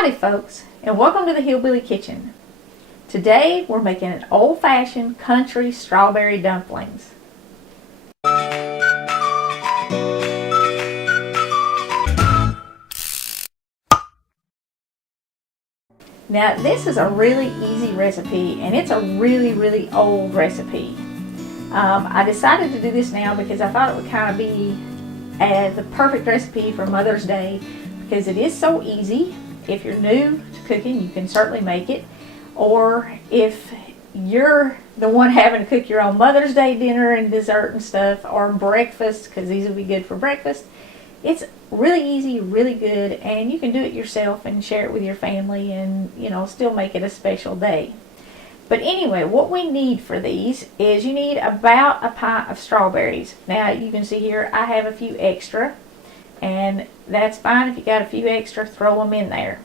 Howdy folks, and welcome to the Hillbilly Kitchen. Today we're making an old-fashioned country strawberry dumplings. Now this is a really easy recipe, and it's a really old recipe. I decided to do this now because I thought it would kind of be the perfect recipe for Mother's Day, because it is so easy. If you're new to cooking, you can certainly make it. Or if you're the one having to cook your own Mother's Day dinner and dessert and stuff, or breakfast, because these will be good for breakfast. It's really easy, really good, and you can do it yourself and share it with your family and, you know, still make it a special day. But anyway, what we need for these is you need about a pint of strawberries. Now you can see here I have a few extra, and that's fine. If you got a few extra, throw them in there.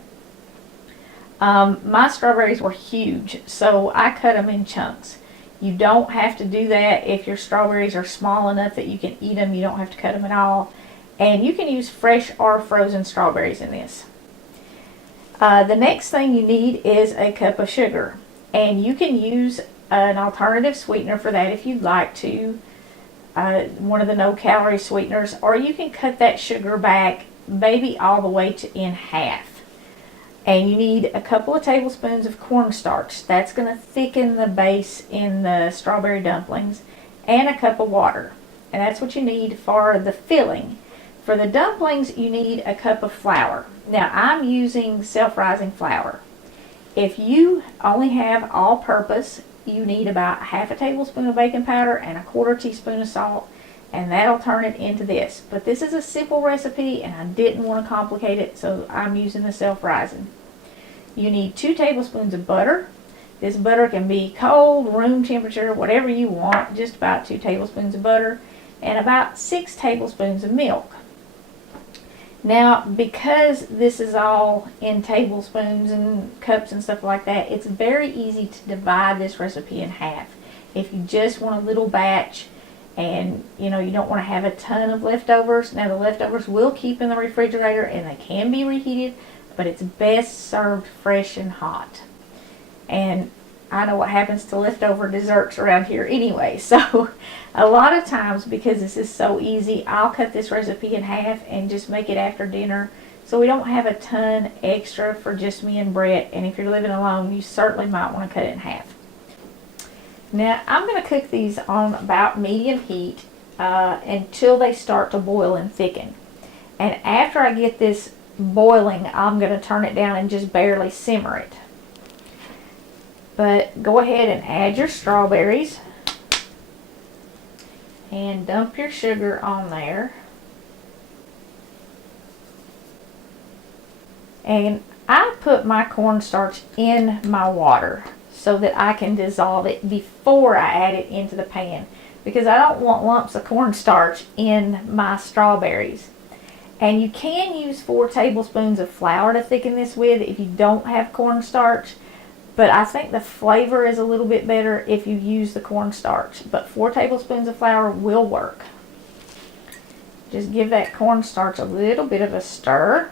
My strawberries were huge, so I cut them in chunks. You don't have to do that if your strawberries are small enough that you can eat them. You don't have to cut them at all. And you can use fresh or frozen strawberries in this. The next thing you need is a cup of sugar. And you can use an alternative sweetener for that if you'd like to. One of the no-calorie sweeteners. Or you can cut that sugar back maybe all the way to in half. And you need a couple of tablespoons of cornstarch. That's going to thicken the base in the strawberry dumplings. And a cup of water. And that's what you need for the filling. For the dumplings, you need a cup of flour. Now, I'm using self-rising flour. If you only have all-purpose, you need about half a tablespoon of baking powder and a quarter teaspoon of salt, and that'll turn it into this. But this is a simple recipe, and I didn't want to complicate it, so I'm using the self-rising. You need 2 tablespoons of butter. This butter can be cold, room temperature, whatever you want, just about 2 tablespoons of butter, and about 6 tablespoons of milk. Now, because this is all in tablespoons and cups and stuff like that, it's very easy to divide this recipe in half. If you just want a little batch and, you know, you don't want to have a ton of leftovers. Now, the leftovers will keep in the refrigerator and they can be reheated, but it's best served fresh and hot. And I know what happens to leftover desserts around here anyway. So a lot of times, because this is so easy, I'll cut this recipe in half and just make it after dinner. So we don't have a ton extra for just me and Brett. And if you're living alone, you certainly might want to cut it in half. Now I'm going to cook these on about medium heat until they start to boil and thicken. And after I get this boiling, I'm going to turn it down and just barely simmer it. But go ahead and add your strawberries and dump your sugar on there. And I put my cornstarch in my water so that I can dissolve it before I add it into the pan, because I don't want lumps of cornstarch in my strawberries. And you can use 4 tablespoons of flour to thicken this with if you don't have cornstarch. But I think the flavor is a little bit better if you use the cornstarch. But 4 tablespoons of flour will work. Just give that cornstarch a little bit of a stir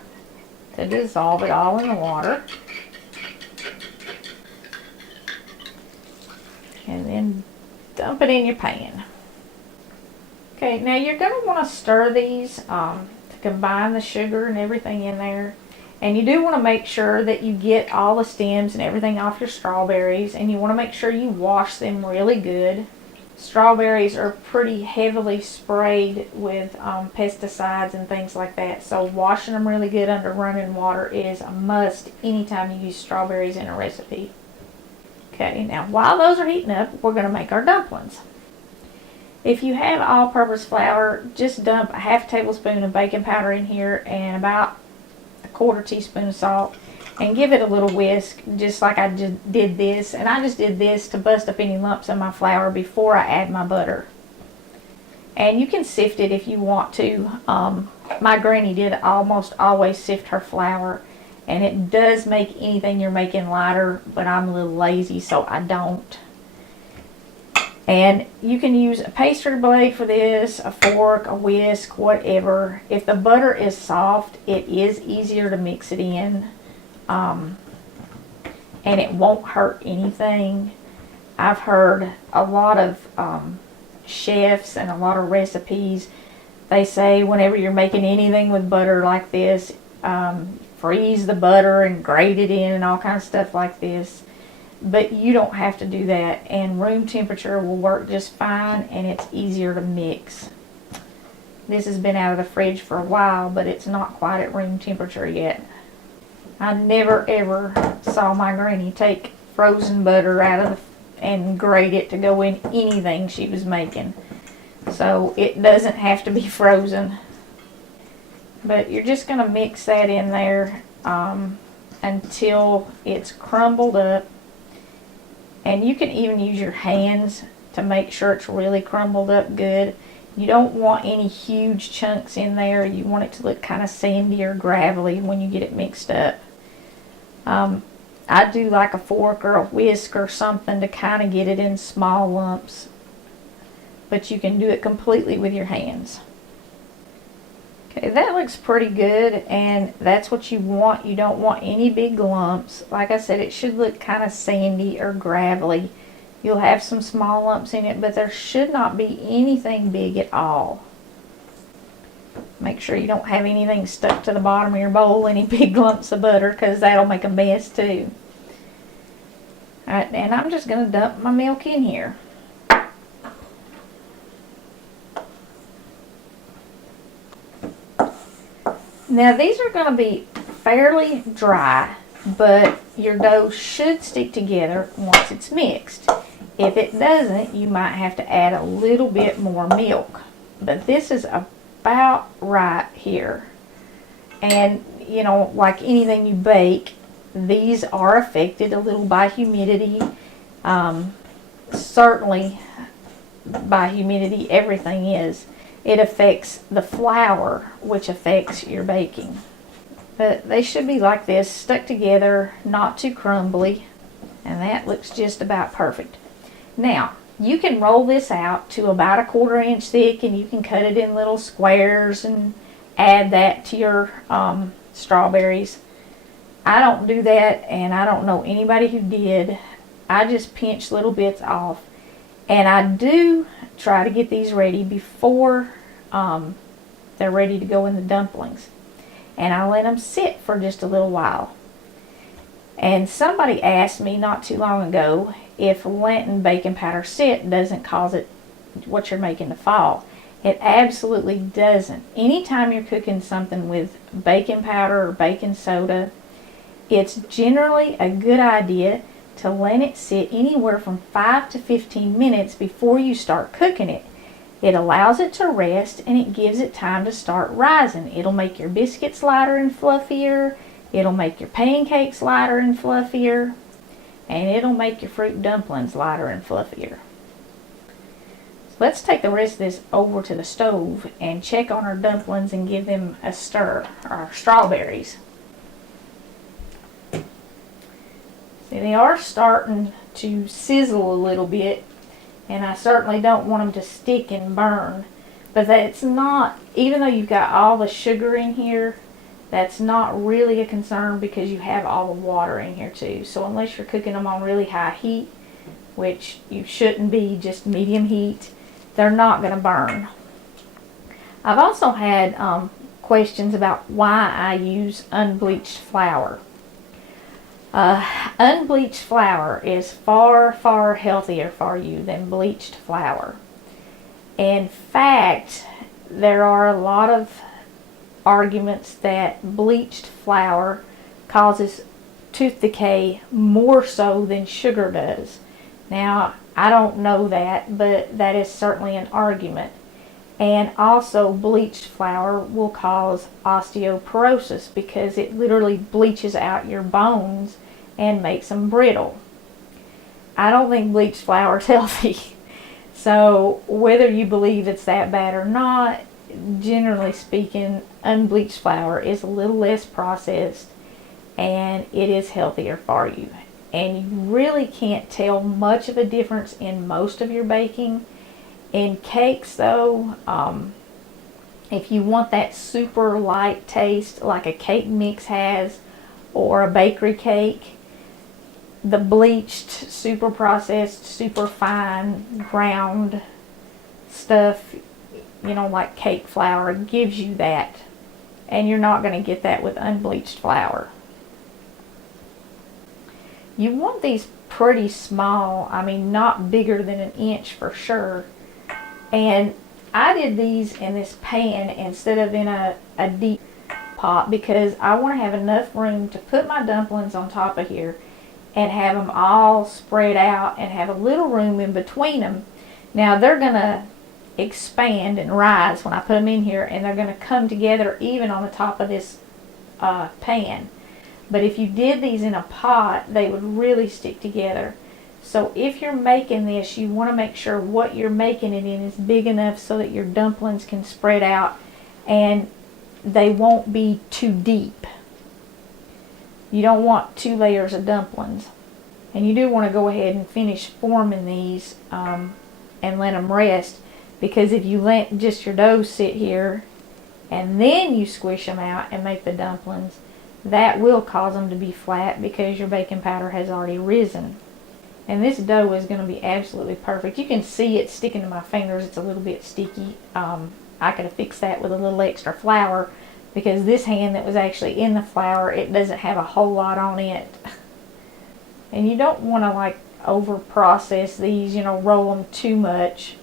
to dissolve it all in the water. And then dump it in your pan. Okay, now you're going to want to stir these to combine the sugar and everything in there. And you do want to make sure that you get all the stems and everything off your strawberries. And you want to make sure you wash them really good. Strawberries are pretty heavily sprayed with pesticides and things like that. So washing them really good under running water is a must anytime you use strawberries in a recipe. Okay, now while those are heating up, we're going to make our dumplings. If you have all-purpose flour, just dump a half tablespoon of baking powder in here and about a quarter teaspoon of salt, and give it a little whisk, just like I just did this. And I just did this to bust up any lumps in my flour before I add my butter. And you can sift it if you want to. My granny did almost always sift her flour, and it does make anything you're making lighter, but I'm a little lazy, so I don't. And you can use a pastry blade for this, a fork, a whisk, whatever. If the butter is soft, it is easier to mix it in. and it won't hurt anything. I've heard a lot of chefs and a lot of recipes, they say whenever you're making anything with butter like this, freeze the butter and grate it in and all kinds of stuff like this. But you don't have to do that, and room temperature will work just fine, and it's easier to mix. This has been out of the fridge for a while, but it's not quite at room temperature yet. I never ever saw my granny take frozen butter out of and grate it to go in anything she was making. So it doesn't have to be frozen. But you're just going to mix that in there until it's crumbled up. And you can even use your hands to make sure it's really crumbled up good. You don't want any huge chunks in there. You want it to look kind of sandy or gravelly when you get it mixed up. I do like a fork or a whisk or something to kind of get it in small lumps. But you can do it completely with your hands. Okay, that looks pretty good, and that's what you want. You don't want any big lumps. Like I said, it should look kind of sandy or gravelly. You'll have some small lumps in it, but there should not be anything big at all. Make sure you don't have anything stuck to the bottom of your bowl, any big lumps of butter, because that'll make a mess too. Alright, and I'm just going to dump my milk in here. Now these are going to be fairly dry, but your dough should stick together once it's mixed. If it doesn't, you might have to add a little bit more milk. But this is about right here. And, you know, like anything you bake, these are affected a little by humidity. Certainly by humidity, everything is. It affects the flour, which affects your baking. But they should be like this, stuck together, not too crumbly, and that looks just about perfect. Now, you can roll this out to about a 1/4 inch thick, and you can cut it in little squares and add that to your strawberries. I don't do that, and I don't know anybody who did. I just pinch little bits off, and I do try to get these ready before they're ready to go in the dumplings. And I let them sit for just a little while. And somebody asked me not too long ago if letting baking powder sit doesn't cause it, what you're making, to fall. It absolutely doesn't. Anytime you're cooking something with baking powder or baking soda, it's generally a good idea to let it sit anywhere from 5 to 15 minutes before you start cooking it. It allows it to rest, and it gives it time to start rising. It'll make your biscuits lighter and fluffier. It'll make your pancakes lighter and fluffier. And it'll make your fruit dumplings lighter and fluffier. So let's take the rest of this over to the stove and check on our dumplings and give them a stir, our strawberries. See, they are starting to sizzle a little bit, and I certainly don't want them to stick and burn. But that's not, even though you've got all the sugar in here, that's not really a concern because you have all the water in here too. So unless you're cooking them on really high heat, which you shouldn't be, just medium heat, they're not going to burn. I've also had questions about why I use unbleached flour. Unbleached flour is far, far healthier for you than bleached flour. In fact, there are a lot of arguments that bleached flour causes tooth decay more so than sugar does. Now, I don't know that, but that is certainly an argument. And also, bleached flour will cause osteoporosis because it literally bleaches out your bones and makes them brittle. I don't think bleached flour is healthy. So, whether you believe it's that bad or not, generally speaking, unbleached flour is a little less processed and it is healthier for you. And you really can't tell much of a difference in most of your baking. In cakes though, if you want that super light taste like a cake mix has, or a bakery cake, the bleached, super processed, super fine ground stuff, you know, like cake flour, gives you that. And you're not going to get that with unbleached flour. You want these pretty small, I mean not bigger than an inch for sure. And I did these in this pan instead of in a deep pot because I want to have enough room to put my dumplings on top of here and have them all spread out and have a little room in between them. Now they're going to expand and rise when I put them in here, and they're going to come together even on the top of this pan. But if you did these in a pot, they would really stick together. So if you're making this, you want to make sure what you're making it in is big enough so that your dumplings can spread out and they won't be too deep. You don't want 2 layers of dumplings. And you do want to go ahead and finish forming these and let them rest, because if you let just your dough sit here and then you squish them out and make the dumplings, that will cause them to be flat because your baking powder has already risen. And this dough is going to be absolutely perfect. You can see it sticking to my fingers. It's a little bit sticky. I could have fixed that with a little extra flour, because this hand that was actually in the flour, it doesn't have a whole lot on it. And you don't want to like over process these, you know, roll them too much,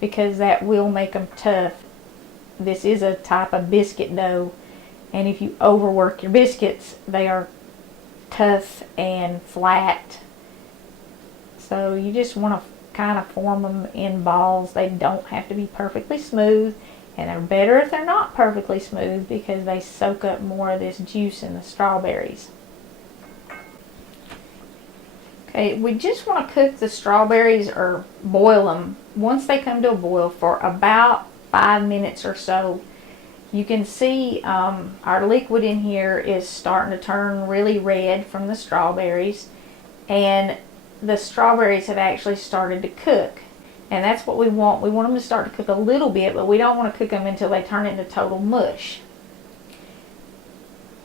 because that will make them tough. This is a type of biscuit dough, and if you overwork your biscuits, they are tough and flat. So you just want to kind of form them in balls. They don't have to be perfectly smooth, and they're better if they're not perfectly smooth because they soak up more of this juice in the strawberries. Okay, we just want to cook the strawberries or boil them once they come to a boil for about 5 minutes or so. You can see our liquid in here is starting to turn really red from the strawberries, and the strawberries have actually started to cook. And that's what we want. We want them to start to cook a little bit, but we don't want to cook them until they turn into total mush.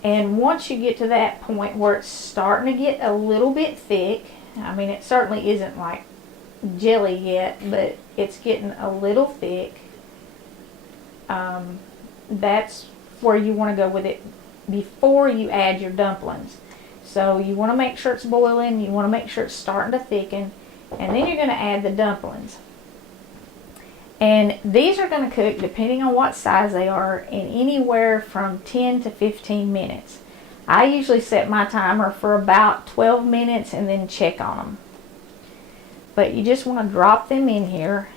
And once you get to that point where it's starting to get a little bit thick, I mean it certainly isn't like jelly yet, but it's getting a little thick, that's where you want to go with it before you add your dumplings. So you want to make sure it's boiling, you want to make sure it's starting to thicken, and then you're going to add the dumplings. And these are going to cook, depending on what size they are, in anywhere from 10 to 15 minutes. I usually set my timer for about 12 minutes and then check on them. But you just want to drop them in here,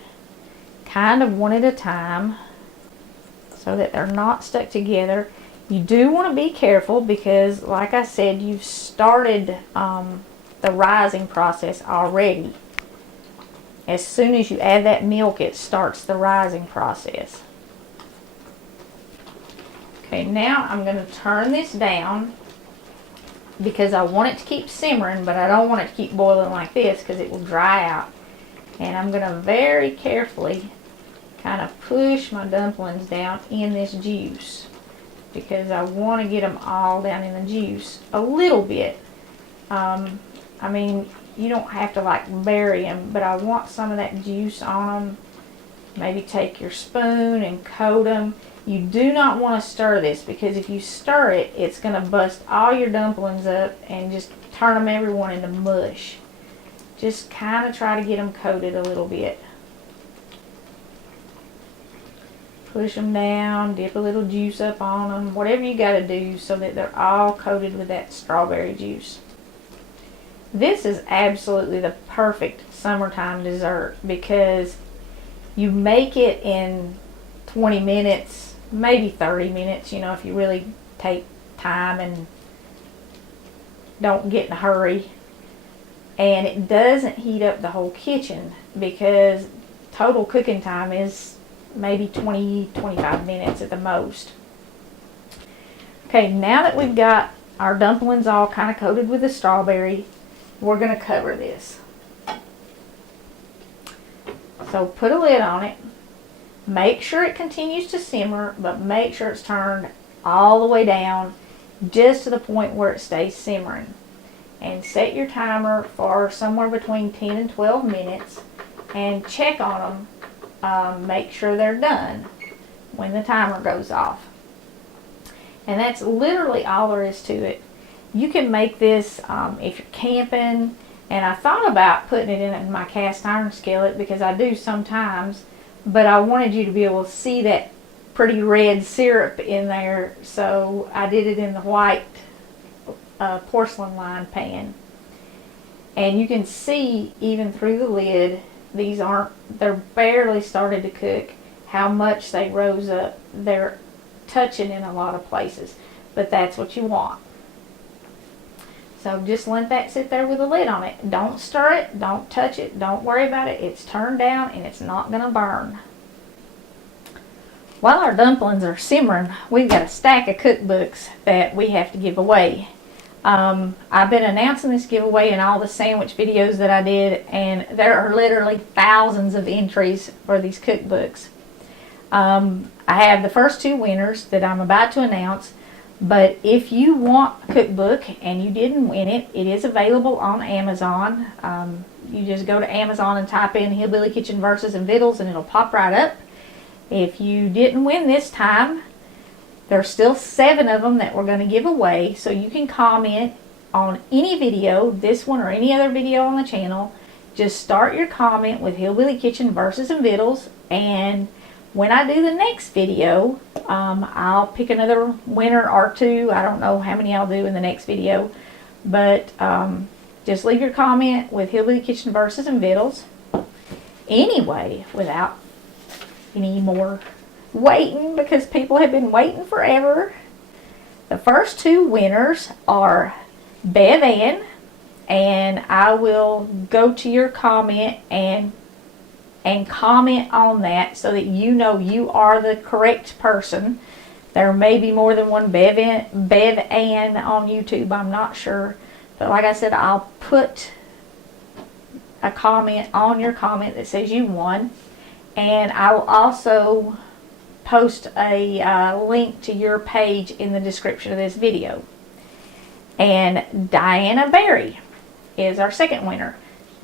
kind of one at a time, so that they're not stuck together. You do want to be careful because, like I said, you've started the rising process already. As soon as you add that milk, it starts the rising process. Okay, now I'm going to turn this down because I want it to keep simmering, but I don't want it to keep boiling like this because it will dry out. And I'm going to very carefully kind of push my dumplings down in this juice because I want to get them all down in the juice a little bit. I mean, you don't have to like bury them, but I want some of that juice on them. Maybe take your spoon and coat them. You do not want to stir this because if you stir it, it's going to bust all your dumplings up and just turn them everyone into mush. Just kind of try to get them coated a little bit. Push them down, dip a little juice up on them, whatever you got to do so that they're all coated with that strawberry juice. This is absolutely the perfect summertime dessert because you make it in 20 minutes, maybe 30 minutes, you know, if you really take time and don't get in a hurry. And it doesn't heat up the whole kitchen because total cooking time is maybe 20-25 minutes at the most. Okay, now that we've got our dumplings all kind of coated with the strawberry, we're going to cover this. So put a lid on it. Make sure it continues to simmer, but make sure it's turned all the way down. just to the point where it stays simmering. And set your timer for somewhere between 10 and 12 minutes and check on them. Make sure they're done when the timer goes off. And that's literally all there is to it. You can make this if you're camping, and I thought about putting it in my cast iron skillet because I do sometimes, but I wanted you to be able to see that pretty red syrup in there, so I did it in the white porcelain lined pan. And you can see even through the lid, they're barely started to cook, how much they rose up. They're touching in a lot of places, but that's what you want. So just let that sit there with a lid on it. Don't stir it, don't touch it, don't worry about it. It's turned down and it's not going to burn. While our dumplings are simmering, we've got a stack of cookbooks that we have to give away. I've been announcing this giveaway in all the sandwich videos that I did, and there are literally thousands of entries for these cookbooks. I have the first two winners that I'm about to announce, but if you want a cookbook and you didn't win it, it is available on Amazon. You just go to Amazon and type in Hillbilly Kitchen Verses and Vittles and it'll pop right up. If you didn't win this time, there's still 7 of them that we're going to give away, so you can comment on any video, this one or any other video on the channel. Just start your comment with Hillbilly Kitchen Verses and Vittles, and when I do the next video, I'll pick another winner or 2. I don't know how many I'll do in the next video, but just leave your comment with Hillbilly Kitchen Verses and Vittles. Anyway, without any more waiting, because people have been waiting forever, the first 2 winners are Bev Ann, and I will go to your comment and comment on that so that you know you are the correct person. There may be more than one Bev Ann on YouTube, I'm not sure, but like I said, I'll put a comment on your comment that says you won, and I will also post a link to your page in the description of this video. And Diana Berry is our second winner.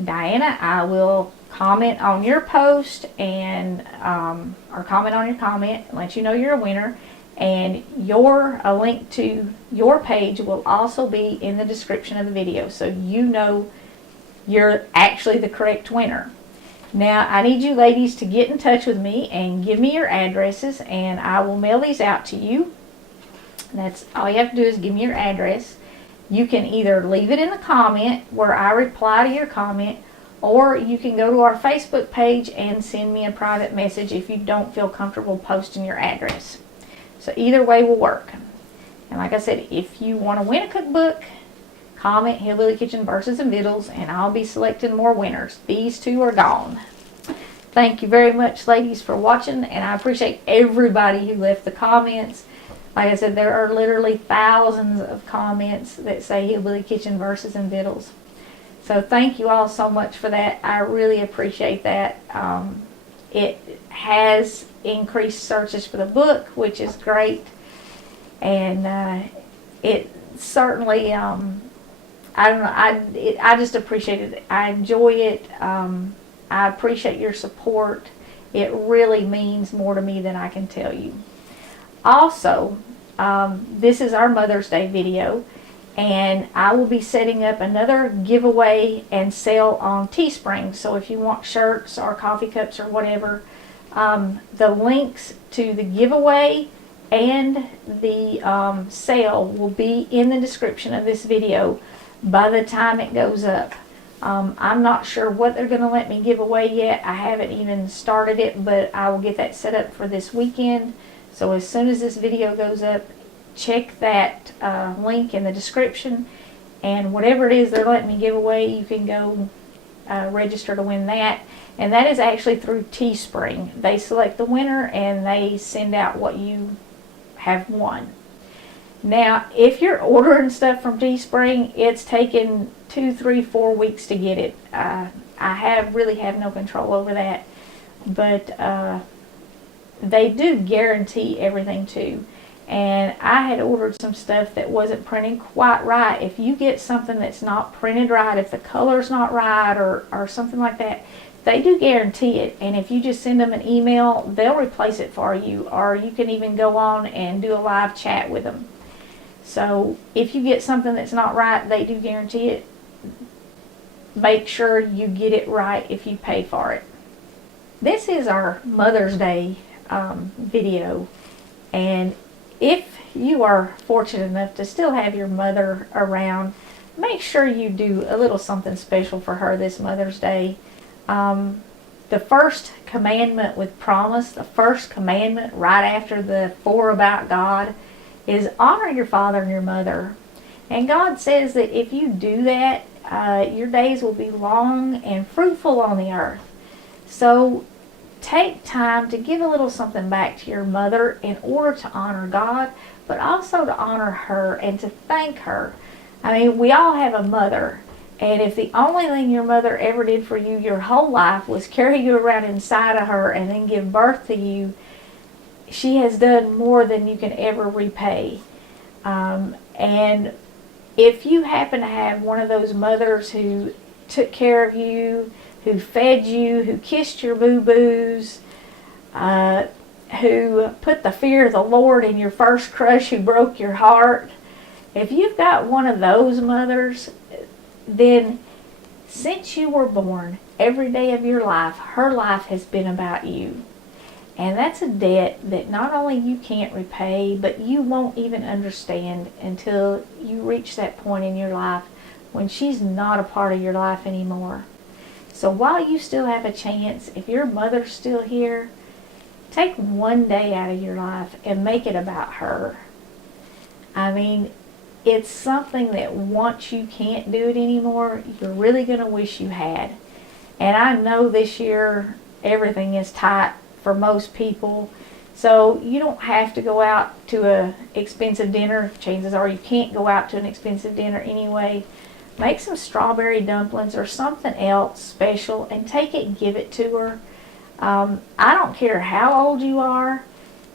Diana, I will comment on your post and or comment on your comment and let you know you're a winner, and a link to your page will also be in the description of the video, so you know you're actually the correct winner. Now, I need you ladies to get in touch with me and give me your addresses, and I will mail these out to you. That's all you have to do, is give me your address. You can either leave it in the comment where I reply to your comment, or you can go to our Facebook page and send me a private message if you don't feel comfortable posting your address. So either way will work. And like I said, if you want to win a cookbook, comment Hillbilly Kitchen Verses and Vittles, and I'll be selecting more winners. These 2 are gone. Thank you very much, ladies, for watching, and I appreciate everybody who left the comments. Like I said, there are literally thousands of comments that say Hillbilly Kitchen Verses and Vittles. So thank you all so much for that. I really appreciate that. It has increased searches for the book, which is great, and it certainly I don't know, I just appreciate it. I enjoy it. I appreciate your support. It really means more to me than I can tell you. Also, this is our Mother's Day video, and I will be setting up another giveaway and sale on Teespring. So if you want shirts or coffee cups or whatever, the links to the giveaway and the sale will be in the description of this video by the time it goes up. I'm not sure what they're going to let me give away yet. I haven't even started it, but I will get that set up for this weekend. So as soon as this video goes up, check that link in the description, and whatever it is they're letting me give away, you can go register to win that. And that is actually through Teespring. They select the winner and they send out what you have won. Now, if you're ordering stuff from Teespring, it's taken 2, 3, 4 weeks to get it. I really have no control over that, but they do guarantee everything too. and I had ordered some stuff that wasn't printed quite right. If you get something that's not printed right, if the color's not right or something like that, they do guarantee it. And if you just send them an email, they'll replace it for you, or you can even go on and do a live chat with them. So if you get something that's not right, they do guarantee it. Make sure you get it right if you pay for it. This is our Mother's Day video, and if you are fortunate enough to still have your mother around, make sure you do a little something special for her this Mother's Day. The first commandment with promise, the first commandment right after the 4 about God, is honor your father and your mother. And God says that if you do that, your days will be long and fruitful on the earth. So take time to give a little something back to your mother in order to honor God, but also to honor her and to thank her. I mean, we all have a mother, and if the only thing your mother ever did for you your whole life was carry you around inside of her and then give birth to you, she has done more than you can ever repay. And if you happen to have one of those mothers who took care of you, who fed you, who kissed your boo-boos, who put the fear of the Lord in your first crush, who broke your heart, if you've got one of those mothers, then since you were born, every day of your life, her life has been about you. And that's a debt that not only you can't repay, but you won't even understand until you reach that point in your life when she's not a part of your life anymore. So while you still have a chance, if your mother's still here, take one day out of your life and make it about her. I mean, it's something that once you can't do it anymore, you're really going to wish you had. And I know this year everything is tight for most people, so you don't have to go out to a expensive dinner. Chances are you can't go out to an expensive dinner anyway. Make some strawberry dumplings or something else special and take it and give it to her. I don't care how old you are,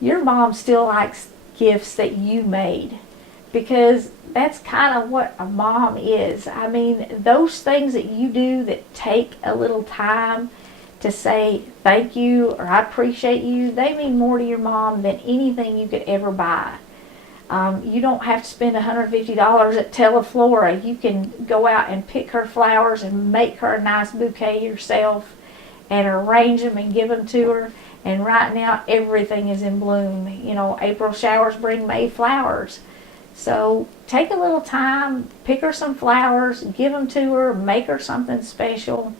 your mom still likes gifts that you made, because that's kind of what a mom is. I mean, those things that you do that take a little time to say thank you or I appreciate you, they mean more to your mom than anything you could ever buy. You don't have to spend $150 at Teleflora. You can go out and pick her flowers and make her a nice bouquet yourself and arrange them and give them to her. And right now everything is in bloom. You know, April showers bring May flowers. So take a little time, pick her some flowers, give them to her, make her something special.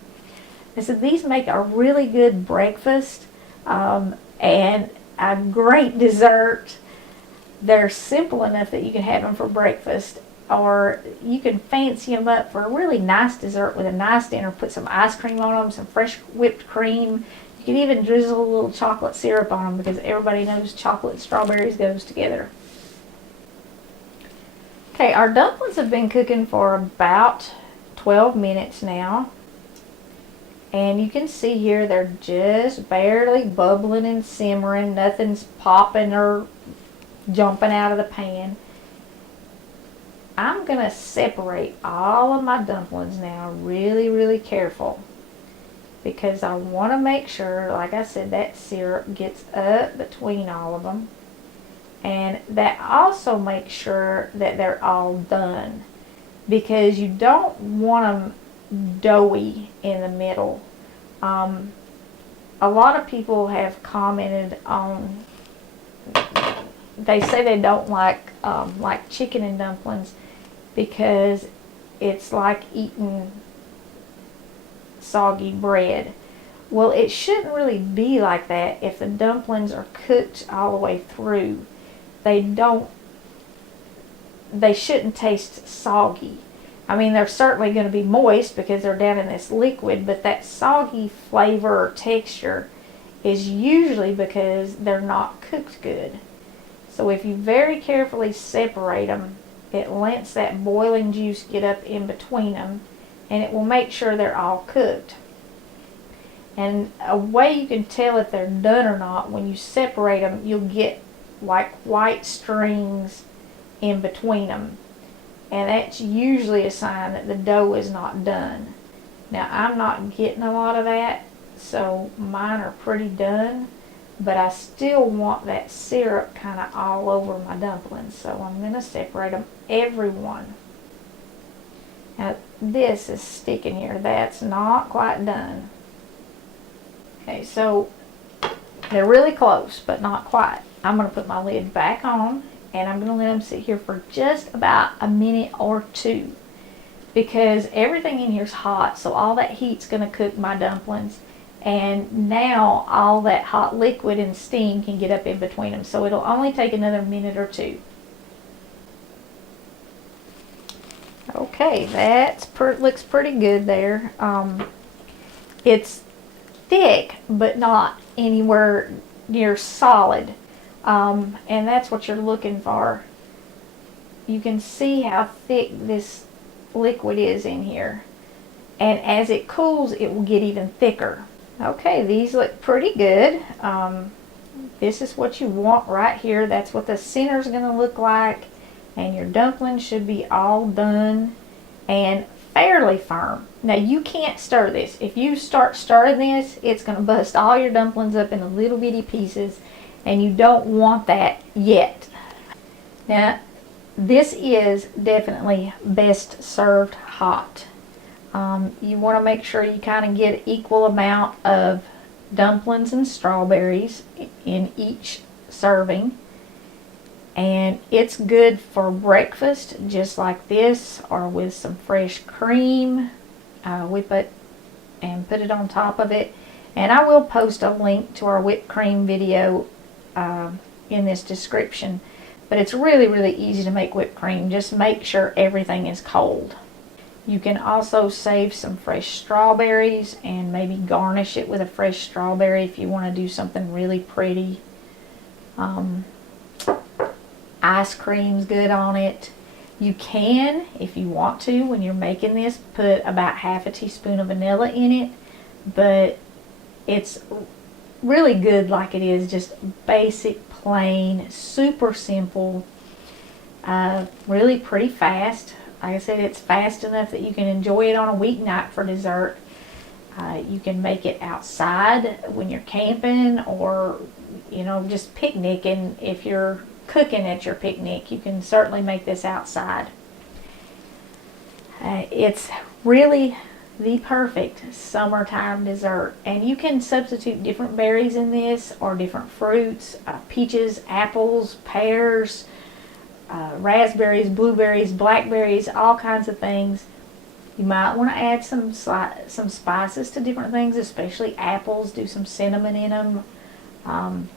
I said these make a really good breakfast and a great dessert. They're simple enough that you can have them for breakfast, or you can fancy them up for a really nice dessert with a nice dinner. Put some ice cream on them, some fresh whipped cream. You can even drizzle a little chocolate syrup on them, because everybody knows chocolate and strawberries goes together. Okay, our dumplings have been cooking for about 12 minutes now. And you can see here they're just barely bubbling and simmering. Nothing's popping or jumping out of the pan. I'm going to separate all of my dumplings now really, really careful, because I want to make sure, like I said, that syrup gets up between all of them. And that also makes sure that they're all done, because you don't want them doughy in the middle. A lot of people have commented on, they say they don't like chicken and dumplings because it's like eating soggy bread. Well, it shouldn't really be like that if the dumplings are cooked all the way through. They shouldn't taste soggy. I mean, they're certainly going to be moist because they're down in this liquid, but that soggy flavor or texture is usually because they're not cooked good. So if you very carefully separate them, it lets that boiling juice get up in between them, and it will make sure they're all cooked. And a way you can tell if they're done or not, when you separate them, you'll get like white strings in between them. And that's usually a sign that the dough is not done. Now I'm not getting a lot of that, so mine are pretty done, but I still want that syrup kind of all over my dumplings, so I'm going to separate them every one. Now this is sticking here. That's not quite done. Okay, so they're really close, but not quite. I'm going to put my lid back on, and I'm going to let them sit here for just about a minute or two, because everything in here is hot, so all that heat's going to cook my dumplings, and now all that hot liquid and steam can get up in between them, so it'll only take another minute or two. Okay, that looks pretty good there. It's thick, but not anywhere near solid, and that's what you're looking for. You can see how thick this liquid is in here, and as it cools it will get even thicker. Okay, these look pretty good. This is what you want right here. That's what the center is going to look like, and your dumplings should be all done and fairly firm. Now you can't stir this. If you start stirring this, it's going to bust all your dumplings up into little bitty pieces, and you don't want that yet. Now this is definitely best served hot. You want to make sure you kind of get equal amount of dumplings and strawberries in each serving. And it's good for breakfast just like this, or with some fresh cream. Whip it and put it on top of it. And I will post a link to our whipped cream video in this description. But it's really, really easy to make whipped cream. Just make sure everything is cold. You can also save some fresh strawberries and maybe garnish it with a fresh strawberry if you want to do something really pretty. Ice cream's good on it. You can, if you want to, when you're making this, put about half a teaspoon of vanilla in it. But it's really good like it is, just basic, plain, super simple, really pretty fast. Like I said, it's fast enough that you can enjoy it on a weeknight for dessert. You can make it outside when you're camping, or just picnicking. If you're cooking at your picnic, you can certainly make this outside. It's really the perfect summertime dessert, and you can substitute different berries in this, or different fruits, peaches, apples, pears, raspberries, blueberries, blackberries, all kinds of things. You might want to add some spices to different things, especially apples. Do some cinnamon in them.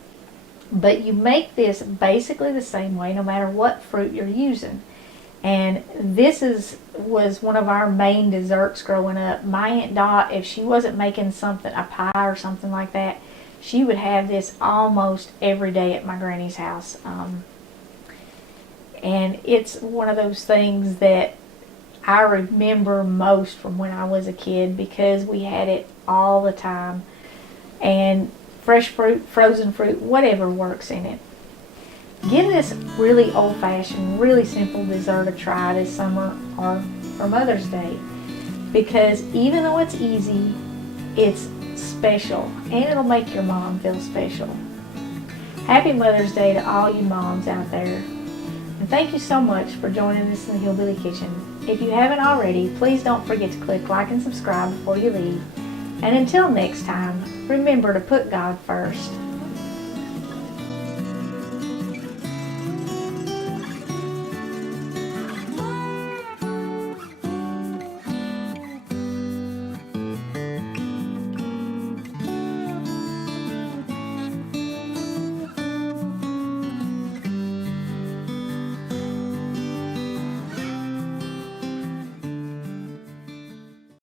But you make this basically the same way no matter what fruit you're using. And this was one of our main desserts growing up. My Aunt Dot, if she wasn't making something, a pie or something like that, she would have this almost every day at my granny's house. And it's one of those things that I remember most from when I was a kid, because we had it all the time. And fresh fruit, frozen fruit, whatever works in it. Give this really old-fashioned, really simple dessert a try this summer or for Mother's Day, because even though it's easy, it's special, and it'll make your mom feel special. Happy Mother's Day to all you moms out there, and thank you so much for joining us in the Hillbilly Kitchen. If you haven't already, please don't forget to click like and subscribe before you leave. And until next time, remember to put God first.